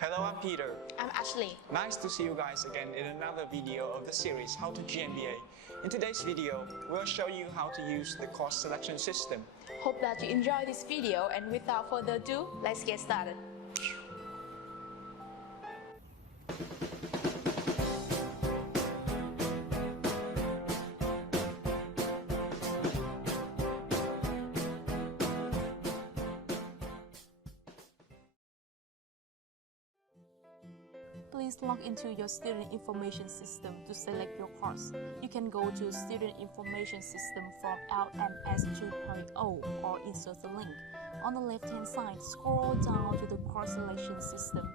Hello, I'm Peter. I'm Ashley. Nice to see you guys again in another video of the series How to GMBA. In today's video, we'll show you how to use the course selection system. Hope that you enjoy this video, and without further ado, let's get started. Please log into your student information system to select your course. You can go to Student Information System from LMS 2.0 or insert the link. On the left-hand side, scroll down to the course selection system.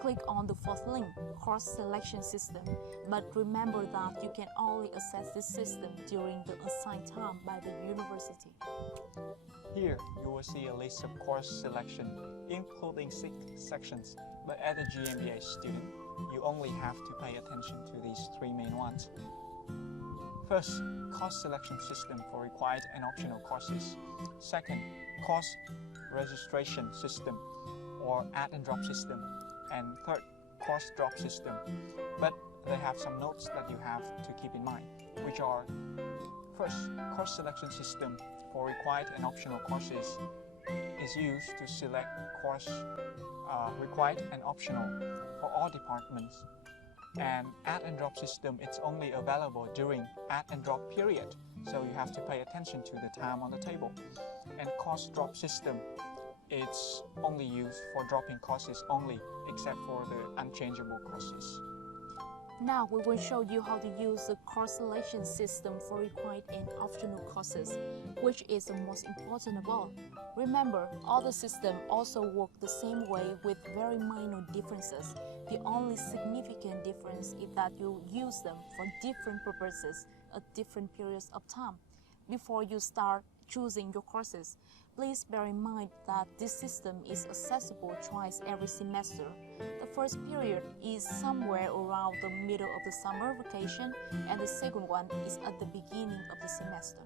Click on the fourth link, Course Selection System, but remember that you can only access this system during the assigned time by the university. Here, you will see a list of course selection, including 6 sections, but as a GMBA student, you only have to pay attention to these 3 main ones. First, course selection system for required and optional courses. Second, course registration system or add and drop system. And third, course drop system. But they have some notes that you have to keep in mind, which are: first, course selection system for required and optional courses is used to select course required and optional for all departments. And add and drop system, it's only available during add and drop period, so you have to pay attention to the time on the table. And course drop system, it's only used for dropping courses only, except for the unchangeable courses. Now we will show you how to use the course selection system for required and optional courses, which is the most important of all. Remember, all the systems also work the same way with very minor differences. The only significant difference is that you use them for different purposes at different periods of time. Before you start choosing your courses, please bear in mind that this system is accessible twice every semester. The first period is somewhere around the middle of the summer vacation, and the second one is at the beginning of the semester.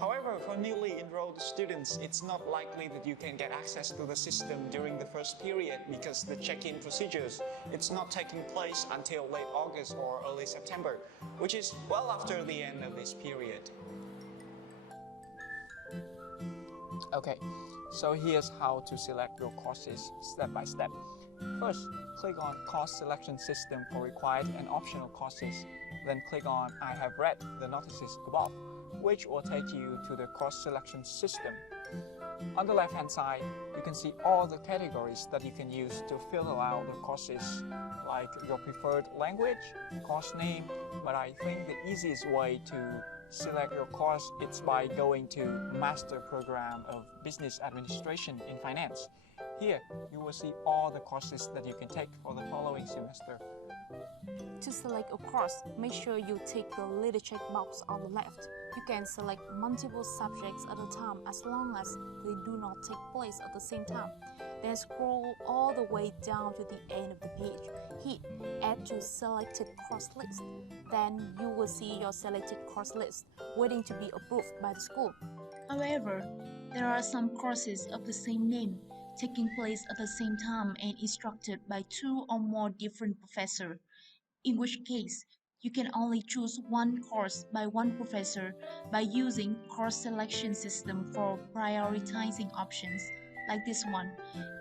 However, for newly enrolled students, it's not likely that you can get access to the system during the first period because the check-in procedures, it's not taking place until late August or early September, which is well after the end of this period. Okay, so here's how to select your courses step by step. First, click on Course Selection System for required and optional courses. Then click on I have read the notices above, which will take you to the course selection system. On the left-hand side, you can see all the categories that you can use to fill out the courses, like your preferred language, course name, but I think the easiest way to select your course is by going to Master Program of Business Administration in Finance. Here, you will see all the courses that you can take for the following semester. To select a course, make sure you tick the little check box on the left. You can select multiple subjects at a time as long as they do not take place at the same time. Then scroll all the way down to the end of the page. Hit Add to Selected Course List. Then you will see your selected course list waiting to be approved by the school. However, there are some courses of the same name taking place at the same time and instructed by 2 or more different professors, in which case you can only choose one course by one professor by using course selection system for prioritizing options like this one.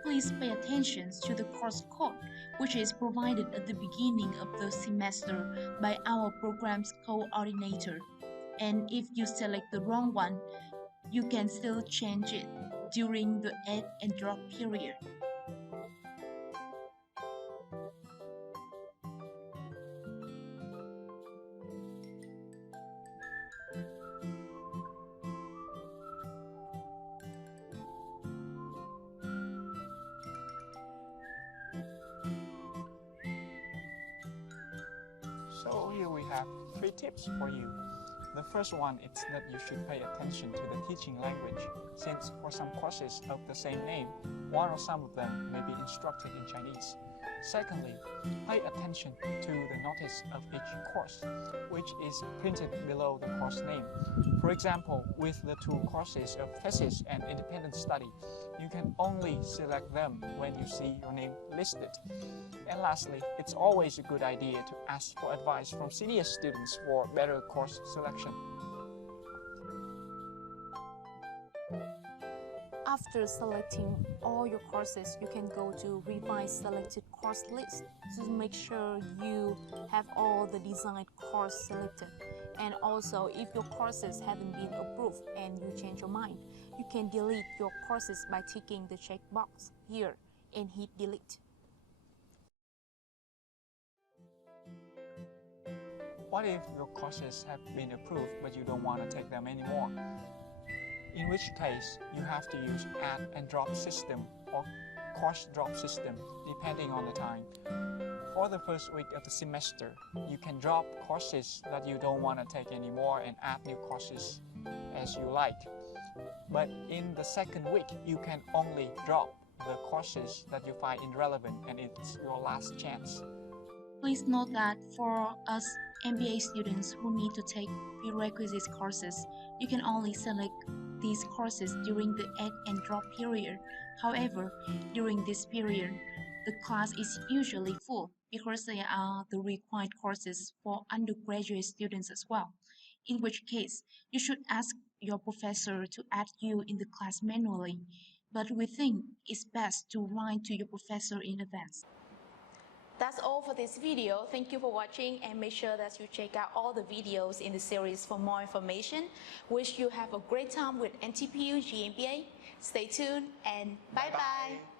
Please pay attention to the course code, which is provided at the beginning of the semester by our program's coordinator. And if you select the wrong one, you can still change it during the add and drop period. So here we have 3 tips for you. The first one is that you should pay attention to the teaching language, since for some courses of the same name, one or some of them may be instructed in Chinese. Secondly, pay attention to the notice of each course, which is printed below the course name. For example, with the two courses of thesis and independent study, you can only select them when you see your name listed. And lastly, it's always a good idea to ask for advice from senior students for better course selection. After selecting all your courses, you can go to Revise Selected Course List to make sure you have all the designed course selected. And also, if your courses haven't been approved and you change your mind, you can delete your courses by ticking the checkbox here and hit delete. What if your courses have been approved but you don't want to take them anymore? In which case, you have to use add and drop system or course drop system depending on the time. For the first week of the semester, you can drop courses that you don't want to take anymore and add new courses as you like. But in the second week, you can only drop the courses that you find irrelevant, and it's your last chance. Please note that for us MBA students who need to take prerequisite courses, you can only select these courses during the add and drop period. However, during this period, the class is usually full because they are the required courses for undergraduate students as well, in which case you should ask your professor to add you in the class manually. But we think it's best to write to your professor in advance. That's all for this video. Thank you for watching, and make sure that you check out all the videos in the series for more information. Wish you have a great time with NTPU GMBA. Stay tuned and bye-bye.